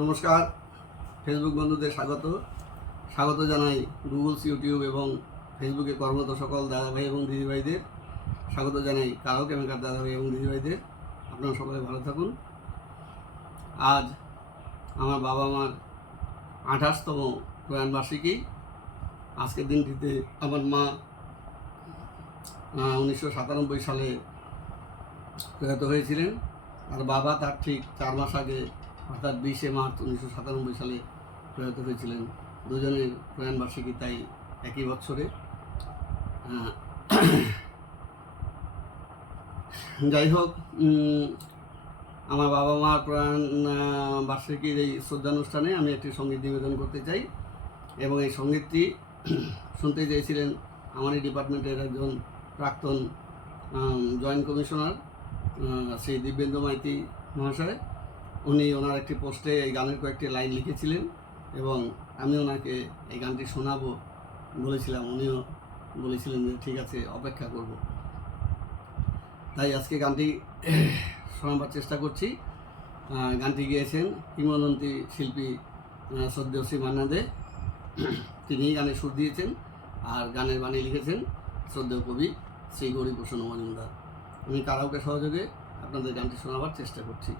নমস্কার, ফেসবুক বন্ধুদের স্বাগত জানাই। গুগলস, ইউটিউব এবং ফেসবুকে কর্মরত সকল দাদাভাই এবং দিদিভাইদের স্বাগত জানাই। কারাওকে মেকার দাদাভাই এবং দিদিভাইদের, আপনারা সকলে ভালো থাকুন। আজ আমার বাবা মার 28তম প্রয়াণবার্ষিকী। আজকের দিনটিতে আমার মা 1997 সালে প্রয়াত হয়েছিলেন, আর বাবা তার ঠিক 4 মাস আগে অর্থাৎ 20শে মার্চ 1997 সালে প্রয়াত হয়েছিলেন। দুজনের প্রয়াণবার্ষিকী তাই একই বছরে। যাই হোক, আমার বাবা মার প্রয়াণ বার্ষিকীর এই শ্রদ্ধানুষ্ঠানে আমি একটি সঙ্গীত নিবেদন করতে চাই, এবং এই সঙ্গীতটি শুনতে চেয়েছিলেন আমারই ডিপার্টমেন্টের একজন প্রাক্তন জয়েন্ট কমিশনার শ্রী দিব্যেন্দু মাইতি মহাশয়। উনি ওনার একটি পোস্টে এই গানের কয়েকটি লাইন লিখেছিলেন এবং আমি ওনাকে এই গানটি শোনাবো বলেছিলাম। উনিও বলেছিলেন যে ঠিক আছে, অপেক্ষা করব। তাই আজকে গানটি শোনাবার চেষ্টা করছি। গানটি গেয়েছেন কিংবদন্তি শিল্পী শ্রদ্ধেয় শ্রী মান্না দে। তিনিই গানের সুর দিয়েছেন, আর গানের বাণী লিখেছেন শ্রদ্ধেয় কবি শ্রী গৌরীপ্রসন্ন মজুমদার। আমি কারাওকে সহযোগে আপনাদের গানটি শোনাবার চেষ্টা করছি।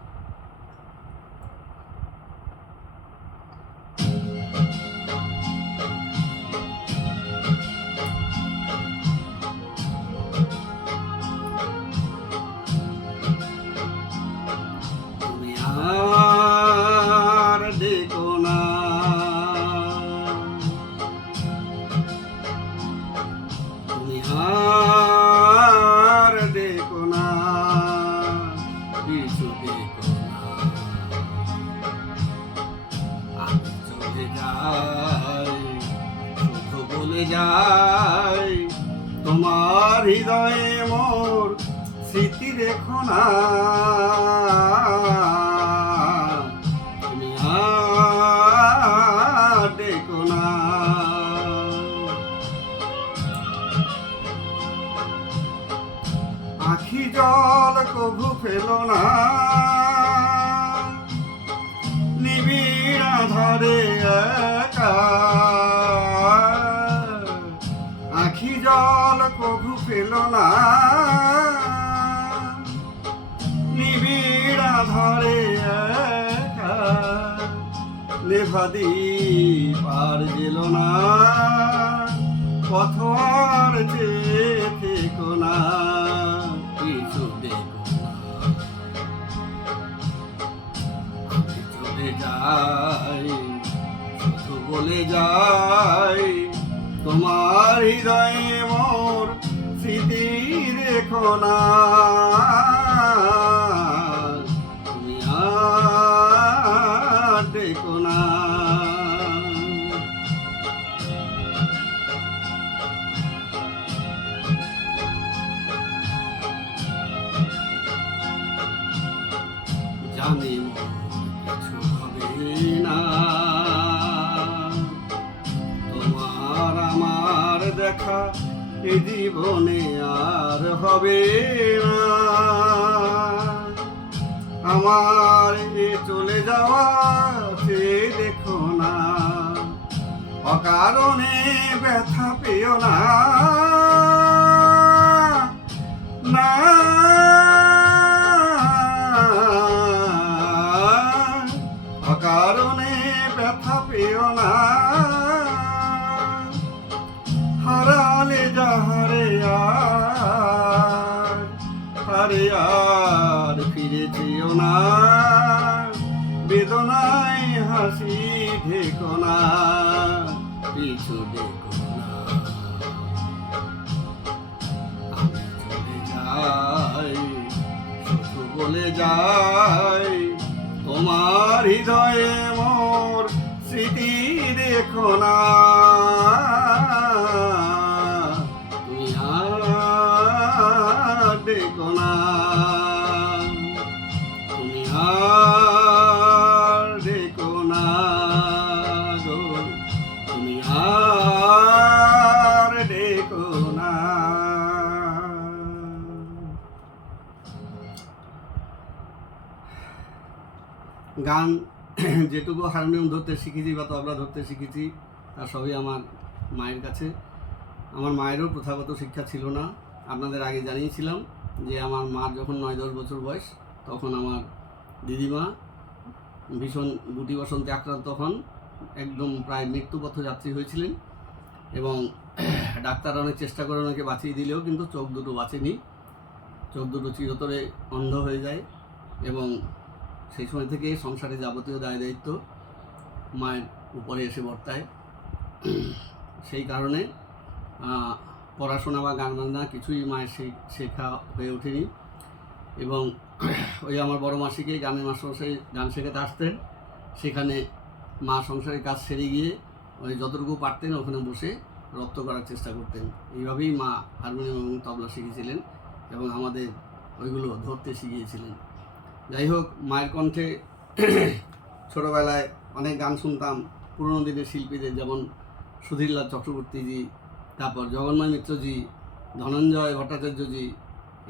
তুমি আর দেখো না, তুমি আর দেখো না, কিছু দেখো না, আমি চলে যাই, শুধু বলে যাই, তোমার হৃদয়ে মোর স্মৃতি দেখো না, তুমি আর দেখো না। আখি জল কভু ফেলো না, নিবিড় আধারে একা, আখি জল কভু ফেলো না, নিবিড় আধারে একা, নেভাদি পার গেল না, পথ আর চেয়ে থেকো না, কিছু দেখো না, আমি চলে যাই, শুধু বলে যাই, তোমার হৃদয়ে মোর স্মৃতি রেখো না, তুমি আর দেখো না। জানি কিছু হবে না, তোমার আমার দেখা এ জীবনে আর হবে না, আমার এ চলে যাওয়া সে দেখো না, অকারণে ব্যথা পেও না, না অকারণে ব্যথা পেও না, হারালে যাহারে আরে আর ফিরে যেও না, বেদনায় হাসি ঢেকো না, পিছু দেখো না, আমি চলে যাই, শুধু বলে যাই, তোমার হৃদয়ে মোর স্মৃতি দেখো না, তুমি আর দেখো না, তুমি আর দেখো না গো, তুমি আর দেখো না। গান যেটুকু হারমোনিয়াম ধরতে শিখেছি বা তবলা ধরতে শিখেছি তার সবই আমার মায়ের কাছে। আমার মায়েরও প্রথাগত শিক্ষা ছিল না। আপনাদের আগে জানিয়েছিলাম যে আমার মার যখন 9-10 বছর বয়স তখন আমার দিদিমা ভীষণ গুটি বসন্তে আক্রান্ত হন, একদম প্রায় মৃত্যুপথযাত্রী হয়েছিলেন এবং ডাক্তার অনেক চেষ্টা করে ওনাকে বাঁচিয়ে দিলেও কিন্তু চোখ দুটো বাঁচেনি। চোখ দুটো চিরতরে অন্ধ হয়ে যায় এবং সেই সময় থেকে সংসারে যাবতীয় দায় দায়িত্ব মায়ের উপরে এসে বর্তায়। সেই কারণে পড়াশোনা বা গান বাজনা কিছুই মায়ের শেখা হয়ে ওঠেনি এবং ওই আমার বড় মাসিকে গানের মাস্টারমশাই গান শেখাতে আসতেন। সেখানে মা সংসারের কাজ সেরে গিয়ে ওই যতটুকু পারতেন ওখানে বসে রপ্ত করার চেষ্টা করতেন। এইভাবেই মা হারমোনিয়াম এবং তবলা শিখেছিলেন এবং আমাদের ওইগুলো ধরতে শিখিয়েছিলেন। যাই হোক, মায়ের কণ্ঠে ছোটোবেলায় অনেক গান শুনতাম পুরনো দিনের শিল্পীদের, যেমন সুধীরলাল চক্রবর্তীজি, তারপর জগন্ময় মিত্রজি, ধনঞ্জয় ভট্টাচার্যজি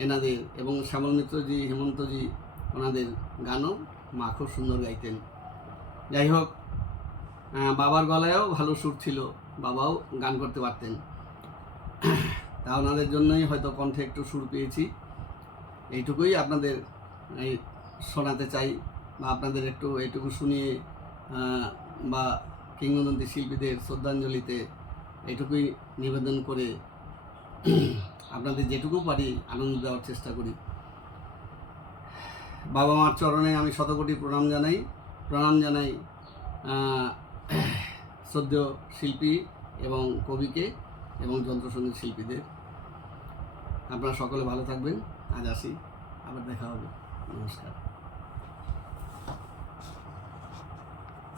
এনাদের, এবং শ্যামল মিত্রজি, হেমন্তজি, ওনাদের গানও মা খুব সুন্দর গাইতেন। যাই হোক, বাবার গলায়ও ভালো সুর ছিল, বাবাও গান করতে পারতেন। তা ওনাদের জন্যই হয়তো কণ্ঠে একটু সুর পেয়েছি। এইটুকুই আপনাদের শোনাতে চাই বা আপনাদের একটু এইটুকু শুনিয়ে বা কিংবদন্তি শিল্পীদের শ্রদ্ধাঞ্জলিতে এইটুকুই নিবেদন করে আপনাদের যেটুকু পারি আনন্দ দেওয়ার চেষ্টা করি। বাবা মার চরণে আমি শতকোটি প্রণাম জানাই শ্রদ্ধেয় শিল্পী এবং কবিকে এবং যন্ত্রসঙ্গীত শিল্পীদের। আপনারা সকলে ভালো থাকবেন। আজ আসি, আবার দেখা হবে। নমস্কার।